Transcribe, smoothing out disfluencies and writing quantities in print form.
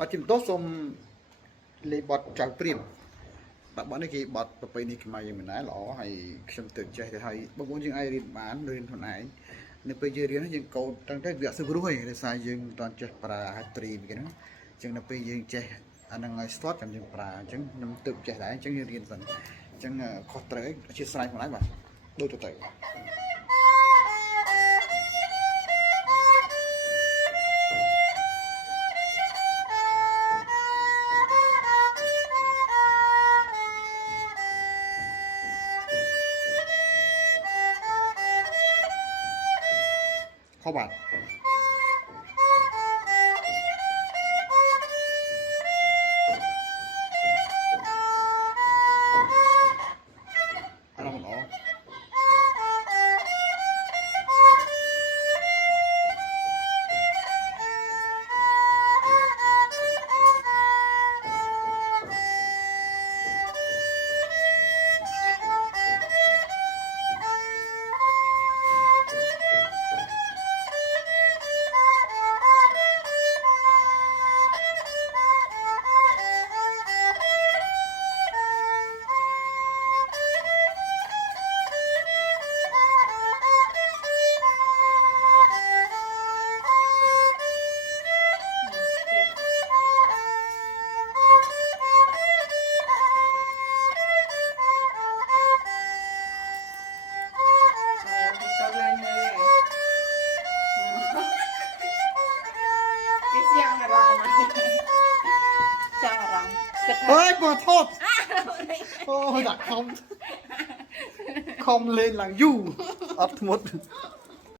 บัดจิมโตสมเลยบอดจากเปรียมบัดบอดนี่คือบอดประเพณีมาอย่างเหมือนไหนหรอให้ชมตื่นใจแต่ให้บางคนยังไอเรียนบ้านเรียนคนไหนในไปเรียนยังเก่าตั้งแต่เบียดสุรุ่ยในสายยังตอนเจ็บปลาตรีกันนะจึงในไปยังเจอันนั้นไงสตอดกันยังปลาจึงนำตื่นใจได้จึงเรียนสันจึงขอเตะชิดสายคนไหนบ้างโดยตัวเตะข้อบัตรอะไรของเราเฮ้ยขอโทษโอ้ยดักคอมเล่นหลังยู่อัพทั้งหมด